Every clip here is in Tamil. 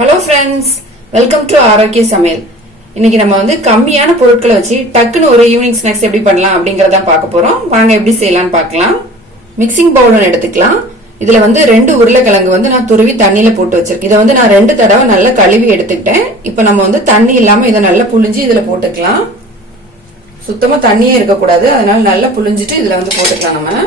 ஹலோ ஃப்ரெண்ட்ஸ் வெல்கம் டு ஆரோக்கிய சமையல் இன்னைக்கு நம்ம வந்து கம்மியான பொருட்களை வச்சு டக்குன்னு ஒரு ஈவினிங் ஸ்நாக்ஸ் எப்படி பண்ணலாம் அப்படிங்கறத பார்க்க போறோம். வாங்க எப்படி செய்யலாம்னு பார்க்கலாம். மிக்சிங் பவுல் எடுத்துக்கலாம். இதுல வந்து ரெண்டு உருளைக்கிழங்கு வந்து நான் துருவி தண்ணியில போட்டு வச்சிருக்கேன். இதை வந்து நான் ரெண்டு தடவை நல்லா கழுவி எடுத்துக்கிட்டேன். இப்போ நம்ம வந்து தண்ணி இல்லாம இதை நல்லா புழிஞ்சு இதுல போட்டுக்கலாம். சுத்தமா தண்ணியே இருக்கக்கூடாது. அதனால நல்லா புழிஞ்சிட்டு இதுல வந்து போட்டுக்கலாம் நம்ம.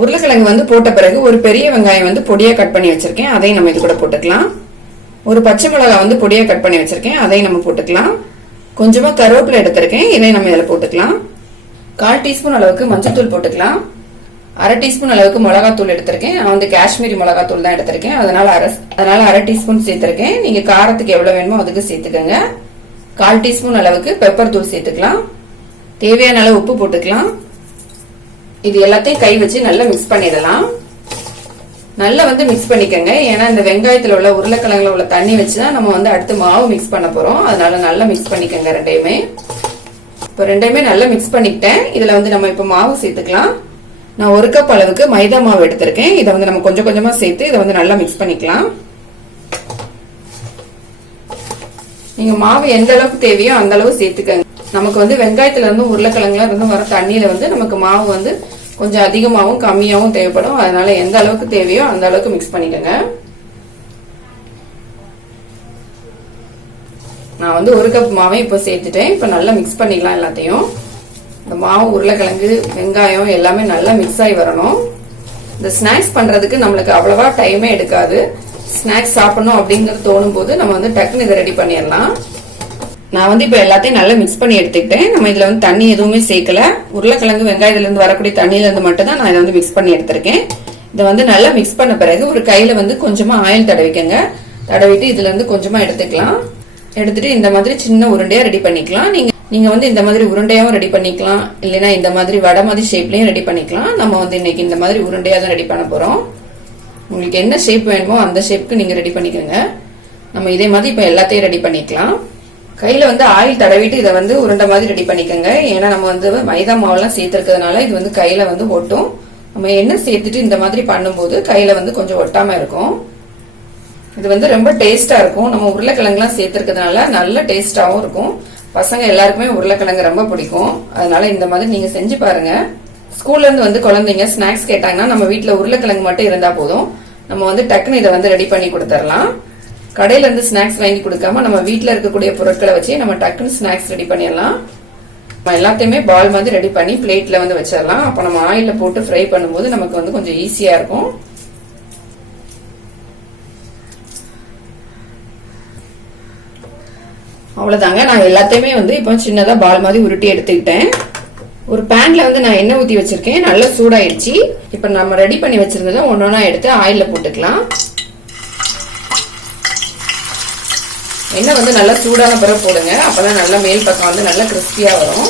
உருளைக்கிழங்கு வந்து போட்ட பிறகு ஒரு பெரிய வெங்காயம் வந்து பொடியாக கட் பண்ணி வச்சிருக்கேன். அதையும் நம்ம இது கூட போட்டுக்கலாம். ஒரு பச்சை மிளகாய் வந்து பொடியாக கட் பண்ணி வச்சிருக்கேன். அதையும் நம்ம போட்டுக்கலாம். கொஞ்சமா கருவேப்பிலை எடுத்திருக்கேன். இதையும் நம்ம இதில் போட்டுக்கலாம். கால் டீஸ்பூன் அளவுக்கு மஞ்சள்தூள் போட்டுக்கலாம். அரை டீஸ்பூன் அளவுக்கு மிளகாத்தூள் எடுத்திருக்கேன். நான் வந்து காஷ்மீரி மிளகாத்தூள் தான் எடுத்திருக்கேன். அதனால அரை அதனால அரை டீஸ்பூன் சேர்த்திருக்கேன். நீங்க காரத்துக்கு எவ்வளவு வேணுமோ அதுக்கு சேர்த்துக்கோங்க. கால் டீஸ்பூன் அளவுக்கு பெப்பர் தூள் சேர்த்துக்கலாம். தேவையான அளவு உப்பு போட்டுக்கலாம். இது எல்லாத்தையும் கை வச்சு நல்லா மிக்ஸ் பண்ணிடலாம். நல்லா வந்து மிக்ஸ் பண்ணிக்கோங்க. ஏன்னா இந்த வெங்காயத்துல உள்ள உருளைக்கிழங்குல உள்ள தண்ணி வச்சுதான் நம்ம வந்து அடுத்து மாவு மிக்ஸ் பண்ண போறோம். அதனால நல்லா மிக்ஸ் பண்ணிக்கோங்க ரெண்டையுமே. இப்போ ரெண்டையுமே நல்லா மிக்ஸ் பண்ணிக்கிட்டேன். இதுல வந்து நம்ம இப்போ மாவு சேர்த்துக்கலாம். நான் ஒரு கப் அளவுக்கு மைதா மாவு எடுத்திருக்கேன். இதை வந்து நம்ம கொஞ்சம் கொஞ்சமா சேர்த்து இதை வந்து நல்லா மிக்ஸ் பண்ணிக்கலாம். நீங்க மாவு எந்த அளவுக்கு தேவையோ அந்த அளவு சேர்த்துக்கங்க. நமக்கு வந்து வெங்காயத்துல இருந்து உருளைக்கிழங்குல இருந்து வர தண்ணியில வந்து நமக்கு மாவு வந்து கொஞ்சம் அதிகமாகவும் கம்மியாகவும் தேவைப்படும். அதனால எந்த அளவுக்கு தேவையோ அந்த அளவுக்கு மிக்ஸ் பண்ணிக்கோங்க. நான் வந்து ஒரு கப் மாவை இப்போ சேர்த்துட்டேன். இப்போ நல்லா மிக்ஸ் பண்ணிக்கலாம் எல்லாத்தையும். இந்த மாவு உருளைக்கிழங்கு வெங்காயம் எல்லாமே நல்லா மிக்ஸ் ஆகி வரணும். இந்த ஸ்நாக்ஸ் பண்றதுக்கு நம்மளுக்கு அவ்வளவா டைமே எடுக்காது. ஸ்நாக்ஸ் சாப்பிடணும் அப்படிங்கிறது தோணும் போது நம்ம வந்து டக்குன்னு இதை ரெடி பண்ணிடலாம். நான் வந்து இப்போ எல்லாத்தையும் நல்லா மிக்ஸ் பண்ணி எடுத்துக்கிட்டேன். நம்ம இதில் வந்து தண்ணி எதுவுமே சேர்க்கல. உருளைக்கிழங்கு வெங்காயத்துலேருந்து வரக்கூடிய தண்ணியிலேருந்து மட்டும் தான் நான் இதை வந்து மிக்ஸ் பண்ணி எடுத்திருக்கேன். இதை வந்து நல்லா மிக்ஸ் பண்ண பிறகு ஒரு கையில் வந்து கொஞ்சமாக ஆயில் தடவிக்கங்க. தடவிட்டு இதுலேருந்து கொஞ்சமாக எடுத்துக்கலாம். எடுத்துட்டு இந்த மாதிரி சின்ன உருண்டையா ரெடி பண்ணிக்கலாம். நீங்க நீங்க வந்து இந்த மாதிரி உருண்டையாவும் ரெடி பண்ணிக்கலாம். இல்லைன்னா இந்த மாதிரி வடை மாதிரி ஷேப்லயும் ரெடி பண்ணிக்கலாம். நம்ம வந்து இன்னைக்கு இந்த மாதிரி உருண்டையா தான் ரெடி பண்ண போறோம். உங்களுக்கு என்ன ஷேப் வேணுமோ அந்த ஷேப்புக்கு நீங்க ரெடி பண்ணிக்கோங்க. நம்ம இதே மாதிரி இப்ப எல்லாத்தையும் ரெடி பண்ணிக்கலாம். கையில வந்து ஆயில் தடவிட்டு இதை வந்து உருண்டை மாதிரி ரெடி பண்ணிக்கோங்க. ஏன்னா நம்ம வந்து மைதா மாவுலாம் சேர்த்துருக்கிறதுனால இது வந்து கையில வந்து ஒட்டும். நம்ம எண்ணெய் சேர்த்துட்டு இந்த மாதிரி பண்ணும்போது கையில வந்து கொஞ்சம் ஒட்டாம இருக்கும். இது வந்து ரொம்ப டேஸ்டா இருக்கும். நம்ம உருளைக்கிழங்குலாம் சேர்த்துருக்கிறதுனால நல்ல டேஸ்ட்டாகவும் இருக்கும். பசங்க எல்லாருக்குமே உருளைக்கிழங்கு ரொம்ப பிடிக்கும். அதனால இந்த மாதிரி நீங்க செஞ்சு பாருங்க. ஸ்கூல்ல இருந்து வந்து குழந்தைங்க ஸ்நாக்ஸ் கேட்டாங்கன்னா நம்ம வீட்டில் உருளைக்கிழங்கு மட்டும் இருந்தா போதும். நம்ம வந்து டக்குன்னு இதை வந்து ரெடி பண்ணி கொடுத்துடலாம். கடையில இருந்து ஸ்நாக்ஸ் வாங்கி கொடுக்காம நம்ம வீட்ல இருக்கக்கூடிய பொருட்களை வச்சு நம்ம டக்குன்னு ஸ்நாக்ஸ் ரெடி பண்ணிடலாம். நம்ம எல்லாத்தையுமே பால் மாதிரி ரெடி பண்ணி பிளேட்ல வந்து வச்சிடலாம். அப்ப நம்ம ஆயில போட்டு ஃப்ரை பண்ணும்போது நமக்கு வந்து கொஞ்சம் ஈஸியா இருக்கும். அவ்வளவுதாங்க. நான் எல்லாத்தையுமே வந்து இப்போ சின்னதா பால் மாதிரி உருட்டி எடுத்துக்கிட்டேன். ஒரு பேன்ல வந்து நான் எண்ணெய் ஊத்தி வச்சிருக்கேன். நல்லா சூடாயிடுச்சு. இப்ப நம்ம ரெடி பண்ணி வச்சிருந்ததை ஒன்னொன்னா எடுத்து ஆயில்ல போட்டுக்கலாம். எண்ணெய் வந்து நல்லா சூடான பிறகு போடுங்க. அப்பதான் நல்லா மேல் பக்கம் வந்து நல்லா கிறிஸ்பியா வரும்.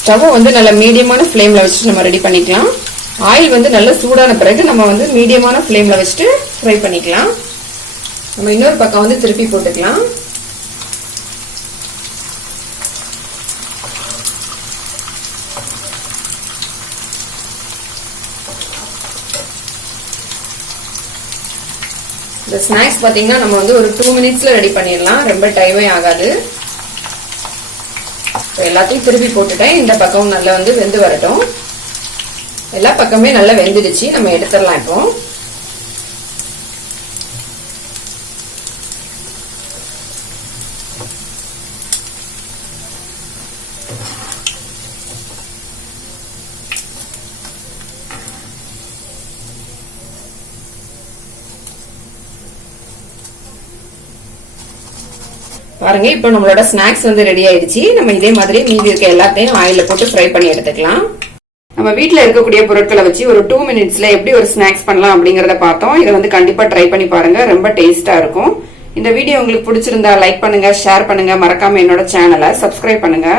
ஸ்டவ் வந்து நல்ல மீடியமான ஃப்ளேமில் வச்சுட்டு நம்ம ரெடி பண்ணிக்கலாம். ஆயில் வந்து நல்லா சூடான பிறகு நம்ம வந்து மீடியமான ஃப்ளேமில் வச்சுட்டு ஃப்ரை பண்ணிக்கலாம். நம்ம இன்னொரு பக்கம் வந்து திருப்பி போட்டுக்கலாம். இந்த ஸ்நாக்ஸ் பார்த்தீங்கன்னா நம்ம வந்து ஒரு டூ மினிட்ஸ்ல ரெடி பண்ணிடலாம். ரொம்ப டைமே ஆகாது. எல்லாத்தையும் திருப்பி போட்டுட்டேன். இந்த பக்கம் நல்லா வந்து வெந்து வரட்டும். எல்லா பக்கமே நல்லா வெந்துடுச்சு. நம்ம எடுத்துடலாம் இப்போ. பாருங்க இப்போ நம்மளோட ஸ்நாக்ஸ் வந்து ரெடி ஆயிடுச்சு. நம்ம இதே மாதிரி மீதி இருக்க எல்லாத்தையும் ஆயில போட்டு ஃப்ரை பண்ணி எடுத்துக்கலாம். நம்ம வீட்டில் இருக்கக்கூடிய பொருட்களை வச்சு ஒரு டூ மினிட்ஸ்ல எப்படி ஒரு ஸ்நாக்ஸ் பண்ணலாம் அப்படிங்கறத பார்த்தோம். இதை வந்து கண்டிப்பா ட்ரை பண்ணி பாருங்க. ரொம்ப டேஸ்டா இருக்கும். இந்த வீடியோ உங்களுக்கு பிடிச்சிருந்தா லைக் பண்ணுங்க ஷேர் பண்ணுங்க. மறக்காம என்னோட சேனலை சப்ஸ்கிரைப் பண்ணுங்க.